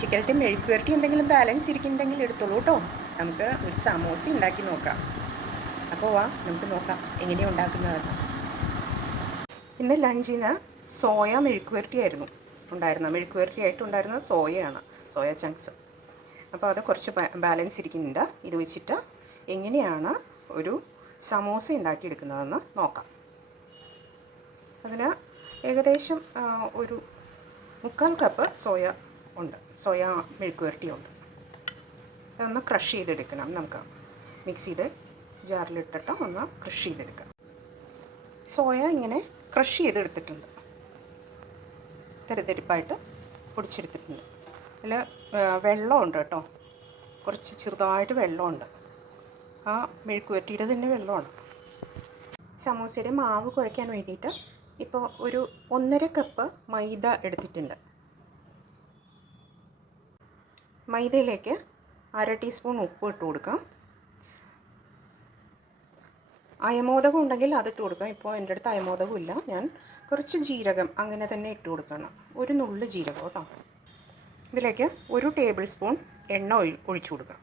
ഉച്ചക്കലത്തെ മെഴുക്കുവരട്ടി എന്തെങ്കിലും ബാലൻസ് ഇരിക്കുന്നുണ്ടെങ്കിൽ എടുത്തോളൂ കേട്ടോ. നമുക്ക് ഒരു സമോസ ഉണ്ടാക്കി നോക്കാം. അപ്പോൾ വാ നമുക്ക് നോക്കാം എങ്ങനെയാണ് ഉണ്ടാക്കുന്നതെന്ന്. പിന്നെ ലഞ്ചിന് സോയ മെഴുക്കുവരട്ടി ആയിരുന്നു ഉണ്ടായിരുന്നത് ആയിട്ട് ആയിട്ടുണ്ടായിരുന്ന സോയയാണ് സോയ ചങ്ക്സ്. അപ്പോൾ അത് കുറച്ച് ബാലൻസ് ഇരിക്കുന്നുണ്ട്. ഇത് വെച്ചിട്ട് എങ്ങനെയാണ് ഒരു സമോസ ഉണ്ടാക്കിയെടുക്കുന്നതെന്ന് നോക്കാം. അതിന് ഏകദേശം ഒരു മുക്കാൽ കപ്പ് സോയ ഉണ്ട്. സോയ മെഴുക്കുവരട്ടിയുണ്ട് അതൊന്ന് ക്രഷ് ചെയ്തെടുക്കണം. നമുക്ക് മിക്സിയുടെ ജാറിലിട്ടിട്ട് ഒന്ന് ക്രഷ് ചെയ്തെടുക്കാം. സോയ ഇങ്ങനെ ക്രഷ് ചെയ്തെടുത്തിട്ടുണ്ട്. തെരുതെരിപ്പായിട്ട് പൊടിച്ചെടുത്തിട്ടുണ്ട്. അതിൽ വെള്ളമുണ്ട് കേട്ടോ. കുറച്ച് ചെറുതായിട്ട് വെള്ളമുണ്ട്. ആ മെഴുക്കുവരട്ടിയുടെ തന്നെ വെള്ളമാണ്. സമൂസയുടെ മാവ് കുഴയ്ക്കാൻ വേണ്ടിയിട്ട് ഇപ്പോൾ ഒരു ഒന്നര കപ്പ് മൈദ എടുത്തിട്ടുണ്ട്. മൈദയിലേക്ക് അര ടീസ്പൂൺ ഉപ്പ് ഇട്ട് കൊടുക്കാം. അയമോദകം ഉണ്ടെങ്കിൽ അതിട്ട് കൊടുക്കാം. ഇപ്പോൾ എന്റെ അടുത്ത് അയമോദകം ഇല്ല. ഞാൻ കുറച്ച് ജീരകം അങ്ങനെ തന്നെ ഇട്ട് കൊടുക്കണം. ഒരു നുള്ളു ജീരകം കേട്ടോ. ഇതിലേക്ക് ഒരു ടേബിൾ സ്പൂൺ എണ്ണ ഒഴി ഒഴിച്ചു കൊടുക്കാം.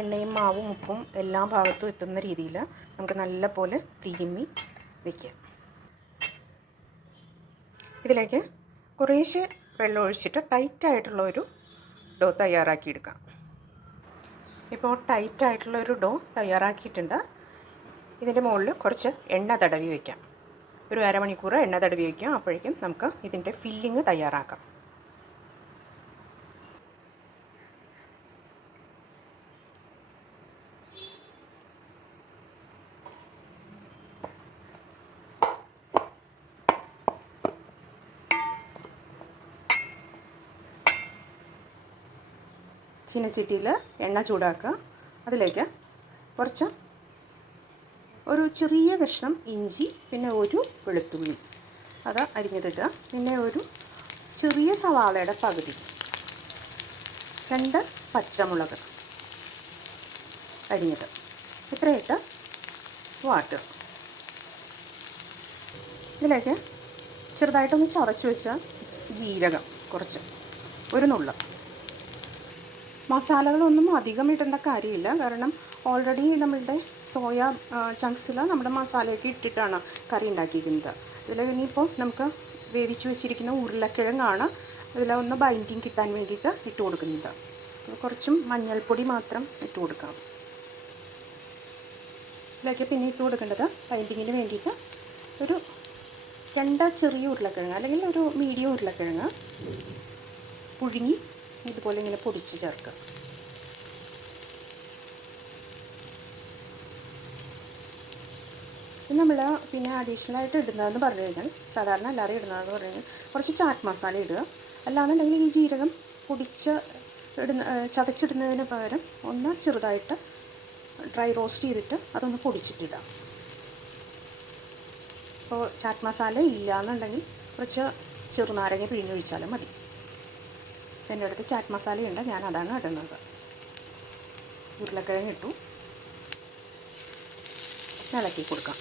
എണ്ണയും മാവും ഉപ്പും എല്ലാ ഭാഗത്തും എത്തുന്ന രീതിയിൽ നമുക്ക് നല്ല പോലെ തിരുമ്മി വയ്ക്കാം ഇതിലേക്ക് കുറേശ്ശെ വെള്ളം ഒഴിച്ചിട്ട് ടൈറ്റായിട്ടുള്ള ഒരു ഡോ തയ്യാറാക്കിയെടുക്കാം. ഇപ്പോൾ ടൈറ്റായിട്ടുള്ള ഒരു ഡോ തയ്യാറാക്കിയിട്ടുണ്ട്. ഇതിന്റെ മുകളിൽ കുറച്ച് എണ്ണ തടവി വയ്ക്കാം. ഒരു അരമണിക്കൂർ എണ്ണ തടവി വയ്ക്കാം. അപ്പോഴേക്കും നമുക്ക് ഇതിന്റെ ഫില്ലിങ് തയ്യാറാക്കാം. ചീനച്ചട്ടിയിൽ എണ്ണ ചൂടാക്കുക. അതിലേക്ക് കുറച്ച് ഒരു ചെറിയ കഷ്ണം ഇഞ്ചി പിന്നെ ഒരു വെളുത്തുള്ളി. അത് അരിഞ്ഞതിടുക. പിന്നെ ഒരു ചെറിയ സവാളയുടെ പകുതി. രണ്ട് പച്ചമുളക് അരിഞ്ഞത്. ഇത്രയിട്ട് വാട്ടുക. ഇതിലേക്ക് ചെറുതായിട്ടൊന്ന് ചതച്ച് വെച്ച ജീരകം കുറച്ച്. ഒരു നുള്ള. മസാലകളൊന്നും അധികം ഇടേണ്ട കാര്യമില്ല. കാരണം ഓൾറെഡി നമ്മളുടെ സോയ ചങ്ക്സിൽ നമ്മുടെ മസാലയൊക്കെ ഇട്ടിട്ടാണ് കറി ഉണ്ടാക്കിയിരിക്കുന്നത്. ഇതിൽ ഇനിയിപ്പോൾ നമുക്ക് വേവിച്ച് വെച്ചിരിക്കുന്ന ഉരുളക്കിഴങ്ങാണ് ഇതിൽ ഒന്ന് ബൈൻഡിങ് കിട്ടാൻ വേണ്ടിയിട്ട് ഇട്ട് കൊടുക്കുന്നത്. കുറച്ചും മഞ്ഞൾപ്പൊടി മാത്രം ഇട്ട് കൊടുക്കാം. ഇതിലേക്ക് പിന്നെ ഇട്ട് കൊടുക്കേണ്ടത് ബൈൻഡിങ്ങിന് വേണ്ടിയിട്ട് ഒരു രണ്ട് ചെറിയ ഉരുളക്കിഴങ്ങ് അല്ലെങ്കിൽ ഒരു മീഡിയം ഉരുളക്കിഴങ്ങ് പുഴുങ്ങി ഇതുപോലെ ഇങ്ങനെ പൊടിച്ച് ചേർക്കുക. നമ്മൾ പിന്നെ അഡീഷണൽ ആയിട്ട് ഇടുന്നതെന്ന് പറഞ്ഞു കഴിഞ്ഞാൽ സാധാരണ എല്ലാവരും ഇടുന്നതെന്ന് പറഞ്ഞു കഴിഞ്ഞാൽ കുറച്ച് ചാറ്റ് മസാല ഇടുക. അല്ലാന്നുണ്ടെങ്കിൽ ഈ ജീരകം പൊടിച്ച് ഇടുന്ന ചതച്ചിടുന്നതിന് പകരം ഒന്ന് ചെറുതായിട്ട് ഡ്രൈ റോസ്റ്റ് ചെയ്തിട്ട് അതൊന്ന് പൊടിച്ചിട്ടിടാം ഇപ്പോൾ ചാറ്റ് മസാല ഇല്ല എന്നുണ്ടെങ്കിൽ കുറച്ച് ചെറുനാരങ്ങ പിഴിഞ്ഞൊഴിച്ചാലും മതി. എന്റെ അടുത്ത് ചാറ്റ് മസാലയുണ്ട്. ഞാൻ അതാണ് ഇടുന്നത്. ഉരുളക്കിഴങ്ങ് ഇട്ടു. ഇളക്കി കൊടുക്കാം.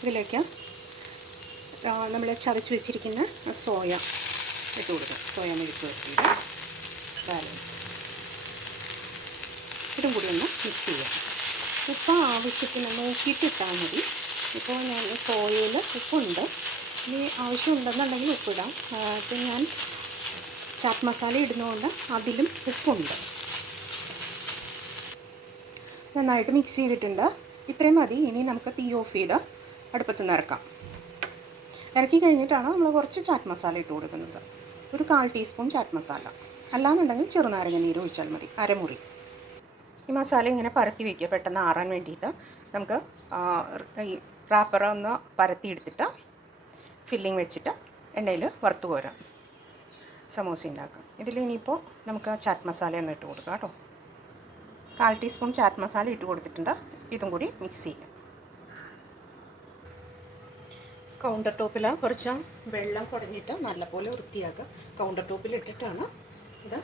ഇതിലേക്ക് നമ്മൾ ചതച്ച് വെച്ചിരിക്കുന്ന സോയ ഇട്ട് കൊടുക്കാം. സോയ മെഴുക്ക് വെച്ചിട്ട് ബാലൻസ്. ഇതും കൂടി ഒന്ന് മിക്സ് ചെയ്യാം. ഉപ്പ് ആവശ്യത്തിന് നോക്കിയിട്ട് ഇട്ടാൽ മതി. ഇപ്പോൾ ഞാൻ സോയയിൽ ഉപ്പുണ്ട്. ഇനി ആവശ്യമുണ്ടെന്നുണ്ടെങ്കിൽ ഉപ്പിടാം. ഇപ്പം ഞാൻ ചാറ്റ് മസാല ഇടുന്നതുകൊണ്ട് അതിലും ഉപ്പുണ്ട്. നന്നായിട്ട് മിക്സ് ചെയ്തിട്ടുണ്ട്. ഇത്രയും മതി. ഇനി നമുക്ക് തീ ഓഫ് ചെയ്ത് അടുപ്പത്ത് നിന്ന് ഇറക്കാം. ഇറക്കി കഴിഞ്ഞിട്ടാണ് നമ്മൾ കുറച്ച് ചാറ്റ് മസാല ഇട്ട് കൊടുക്കുന്നത്. ഒരു കാൽ ടീസ്പൂൺ ചാറ്റ് മസാല. അല്ലാന്നുണ്ടെങ്കിൽ ചെറുനാരങ്ങ നീര് ഒഴിച്ചാൽ മതി. അരമുറി. ഈ മസാല ഇങ്ങനെ പരത്തി വയ്ക്കുക പെട്ടെന്ന് ആറാൻ വേണ്ടിയിട്ട്. നമുക്ക് ഈ റാപ്പർ ഒന്ന് പരത്തി എടുത്തിട്ട് ഫില്ലിങ് വെച്ചിട്ട് എണ്ണയിൽ വറുത്ത് പോരാം സമോസ ഉണ്ടാക്കാം. ഇതിൽ ഇനിയിപ്പോൾ നമുക്ക് ചാറ്റ് മസാല ഒന്ന് ഇട്ട് കൊടുക്കാം കേട്ടോ. കാൽ ടീസ്പൂൺ ചാറ്റ് മസാല ഇട്ട് കൊടുത്തിട്ടുണ്ട്. ഇതും കൂടി മിക്സ് ചെയ്യാം. കൗണ്ടർ ടോപ്പിൽ കുറച്ച് വെള്ളം കുടഞ്ഞിട്ട് നല്ലപോലെ വൃത്തിയാക്കുക. കൗണ്ടർ ടോപ്പിൽ ഇട്ടിട്ടാണ് ഇത്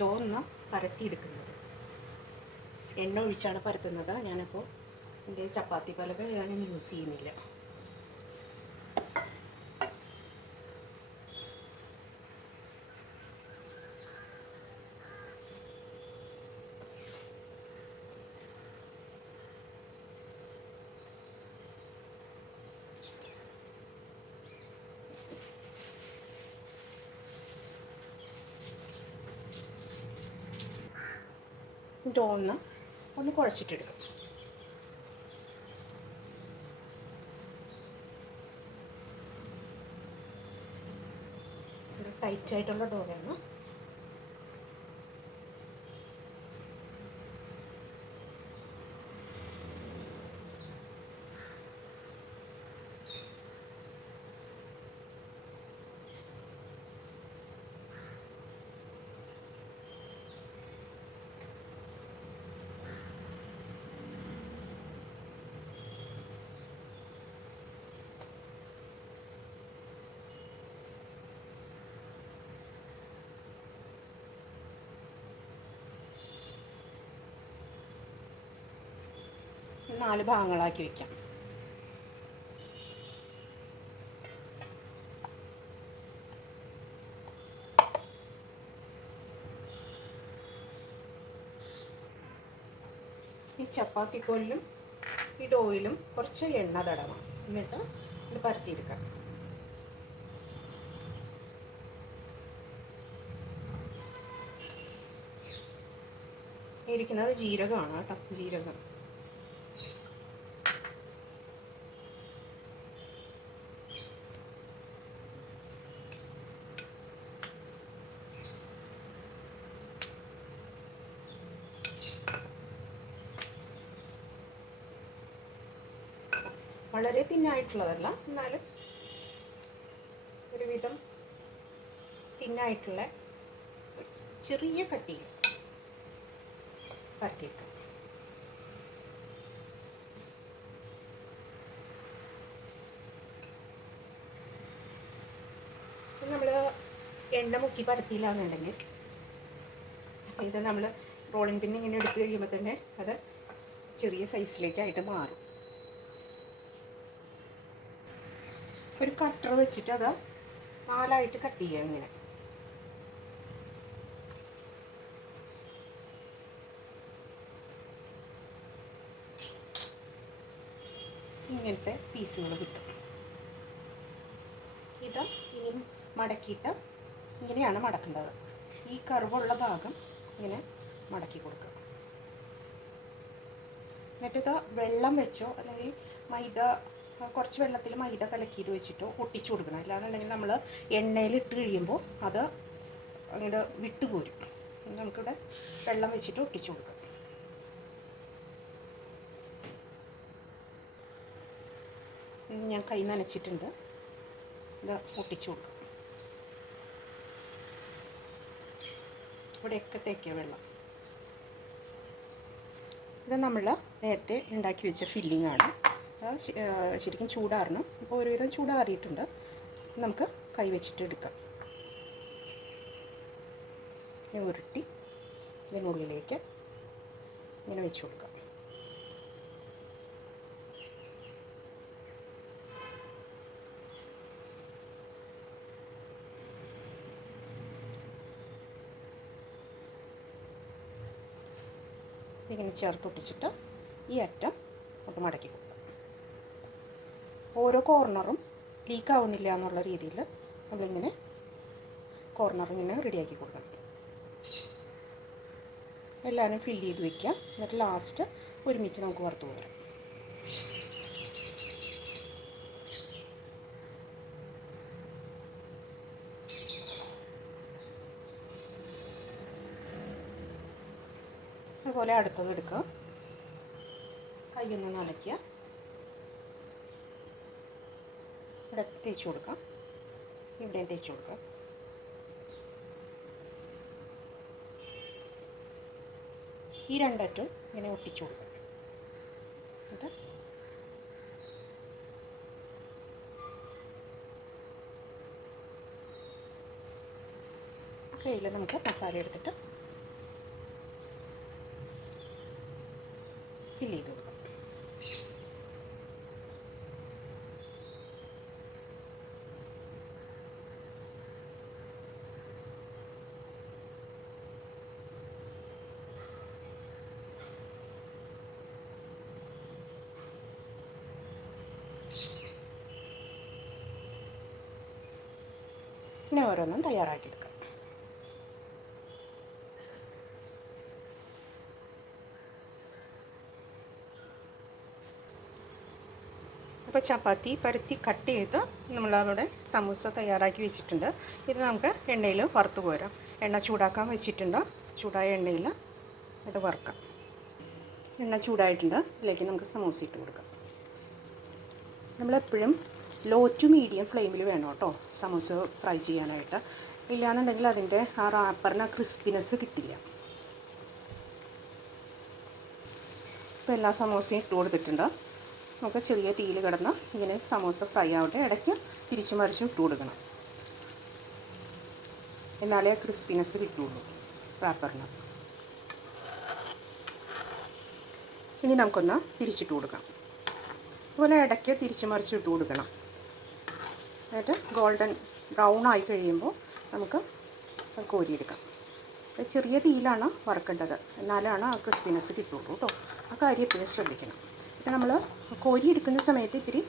ഡോ ഒന്ന് പരത്തിയെടുക്കുന്നത് എണ്ണ ഒഴിച്ചാണ് പരത്തുന്നത്. ഞാനിപ്പോൾ എന്റെ ചപ്പാത്തി പലക ഞാൻ യൂസ് ചെയ്യുന്നില്ല. ഡോന്ന് ഒന്ന് കുഴച്ചിട്ടെടുക്കും. ടൈറ്റായിട്ടുള്ള ടൈറ്റ് നാല് ഭാഗങ്ങളാക്കി വെക്കാം. ഈ ചപ്പാത്തിക്കോലിലും ഈ ഡോയിലും കുറച്ച് എണ്ണ തടവാം. എന്നിട്ട് ഇത് പരത്തിയെടുക്കാം. ഇരിക്കുന്നത് ജീരകമാണ് കേട്ടോ ജീരകം. വളരെ തിന്നായിട്ടുള്ളതല്ല എന്നാലും ഒരുവിധം തിന്നായിട്ടുള്ള ചെറിയ കട്ടിയിൽ പരത്തിയെടുക്കാം നമ്മൾ എണ്ണ മുക്കി പരത്തിയില്ല എന്നുണ്ടെങ്കിൽ ഇത് നമ്മൾ റോളിംഗ് പിൻ ഇങ്ങനെ എടുത്തു കഴിയുമ്പോൾ തന്നെ അത് ചെറിയ സൈസിലേക്കായിട്ട് മാറും. ഒരു കട്ടർ വെച്ചിട്ട് അത് നാലായിട്ട് കട്ട് ചെയ്യുക ഇങ്ങനെ. ഇങ്ങനത്തെ പീസുകൾ കിട്ടും. ഇത് ഇനി മടക്കിയിട്ട് ഇങ്ങനെയാണ് മടക്കേണ്ടത്. ഈ കറുവുള്ള ഭാഗം ഇങ്ങനെ മടക്കി കൊടുക്കുക. എന്നിട്ടിത് വെള്ളം വെച്ചോ അല്ലെങ്കിൽ മൈദ കുറച്ച് വെള്ളത്തിൽ മൈദ കലക്കിയത് വെച്ചിട്ടോ ഒട്ടിച്ചു കൊടുക്കണം. അല്ലാന്നുണ്ടെങ്കിൽ നമ്മൾ എണ്ണയിൽ ഇട്ട് കഴിയുമ്പോൾ അത് അങ്ങോട്ട് വിട്ടുപോരും നമുക്കിവിടെ വെള്ളം വെച്ചിട്ട് ഒട്ടിച്ചു കൊടുക്കാം. ഞാൻ കൈ നനച്ചിട്ടുണ്ട്. ഇത് ഒട്ടിച്ചു കൊടുക്കാം. ഇവിടെയൊക്കെ തേക്കിയ വെള്ളം. ഇത് നമ്മൾ നേരത്തെ ഉണ്ടാക്കി വെച്ച ഫില്ലിംഗ് ആണ്. ശരിക്കും ചൂടാറണം. അപ്പോൾ ഒരുവിധം ചൂടാറിയിട്ടുണ്ട്. നമുക്ക് കൈ വെച്ചിട്ട് എടുക്കാം. ഉരുട്ടി ഇതിനുള്ളിലേക്ക് ഇങ്ങനെ വെച്ച് കൊടുക്കാം. ഇതിങ്ങനെ ചേർത്തൊട്ടിച്ചിട്ട് ഈ അറ്റം നമുക്ക് മടക്കി കൊടുക്കാം. ഓരോ കോർണറും ലീക്ക് ആവുന്നില്ല എന്നുള്ള രീതിയിൽ നമ്മളിങ്ങനെ കോർണർ ഇങ്ങനെ റെഡിയാക്കി കൊടുക്കണം. എല്ലാവരും ഫില്ല് ചെയ്ത് വെക്കാം എന്നിട്ട് ലാസ്റ്റ് ഒരുമിച്ച് നമുക്ക് വറുത്ത് പോരാം അതുപോലെ അടുത്തത് എടുക്കുക. കൈ ഒന്ന് നനയ്ക്കുക. തേച്ച് കൊടുക്കാം. ഇവിടെയും തേച്ച് കൊടുക്കാം. ഈ രണ്ടറ്റും ഇങ്ങനെ ഒട്ടിച്ചു കൊടുക്കാം. എന്നിട്ട് കയ്യിൽ നമുക്ക് മസാല എടുത്തിട്ട് ഫില്ല് ചെയ്ത് കൊടുക്കാം പിന്നെ ഓരോന്നും തയ്യാറാക്കിയെടുക്കാം. അപ്പോൾ ചപ്പാത്തി പരുത്തി കട്ട് ചെയ്ത് നമ്മളവിടെ സമൂസ തയ്യാറാക്കി വെച്ചിട്ടുണ്ട്. ഇത് നമുക്ക് എണ്ണയിൽ വറുത്ത് പോരാം. എണ്ണ ചൂടാക്കാൻ വെച്ചിട്ടുണ്ട്. ചൂടായ എണ്ണയിൽ ഇത് വറുക്കാം. എണ്ണ ചൂടായിട്ടുണ്ട്. ഇതിലേക്ക് നമുക്ക് സമൂസ ഇട്ട് കൊടുക്കാം. നമ്മളെപ്പോഴും ലോ ടു മീഡിയം ഫ്ലെയിമിൽ വേണം കേട്ടോ സമോസ ഫ്രൈ ചെയ്യാനായിട്ട്. ഇല്ലയെന്നുണ്ടെങ്കിൽ അതിന്റെ ആ റാപ്പറിന് ആ ക്രിസ്പിനെസ് കിട്ടില്ല. ഇപ്പോൾ എല്ലാ സമോസയും ഇട്ട് കൊടുത്തിട്ടുണ്ട്. നമുക്ക് ചെറിയ തീയിൽ കിടന്ന് ഇങ്ങനെ സമോസ ഫ്രൈ ആവട്ടെ. ഇടയ്ക്ക് തിരിച്ചു മറിച്ചും ഇട്ട് കൊടുക്കണം. എന്നാലേ ആ ക്രിസ്പിനെസ് കിട്ടുള്ളൂ റാപ്പറിന് ഇനി നമുക്കൊന്ന് തിരിച്ചിട്ട് കൊടുക്കാം. അതുപോലെ ഇടയ്ക്ക് തിരിച്ചു മറിച്ചിട്ട് കൊടുക്കണം. എന്നിട്ട് ഗോൾഡൻ ബ്രൗൺ ആയി കഴിയുമ്പോൾ നമുക്ക് കോരിയെടുക്കാം. ചെറിയ തീയിലാണ് വറുക്കേണ്ടത്. എന്നാലാണ് ആ ക്രിസ്പിനെസ് കിട്ടുള്ളൂ കേട്ടോ. ആ കാര്യം എപ്പോഴും ശ്രദ്ധിക്കണം. പിന്നെ നമ്മൾ കോരിയെടുക്കുന്ന സമയത്ത് ഇത്തിരി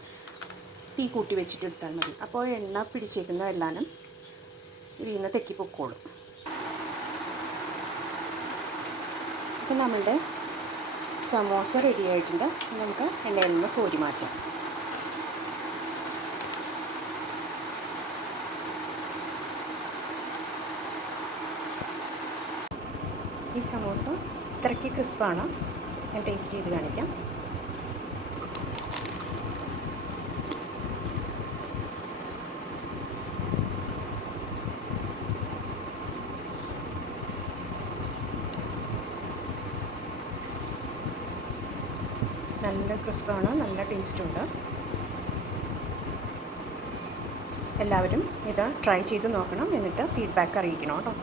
തീ കൂട്ടി വെച്ചിട്ട് എടുത്താൽ മതി. അപ്പോൾ എണ്ണ പിടിച്ചേക്കുന്ന എല്ലാനും ഇതിൽ നിന്ന് തെക്കി പൊക്കോളും അപ്പം നമ്മളുടെ സമോസ റെഡി ആയിട്ടുണ്ട്. നമുക്ക് എണ്ണയിൽ നിന്ന് കോരി മാറ്റാം. ഈ സമോസ ഇത്രയ്ക്ക് ക്രിസ്പാണ്. ഞാൻ ടേസ്റ്റ് ചെയ്ത് കാണിക്കാം. നല്ല ക്രിസ്പാണ് നല്ല ടേസ്റ്റുണ്ട് എല്ലാവരും ഇത് ട്രൈ ചെയ്ത് നോക്കണം എന്നിട്ട് ഫീഡ്ബാക്ക് അറിയിക്കണം കേട്ടോ.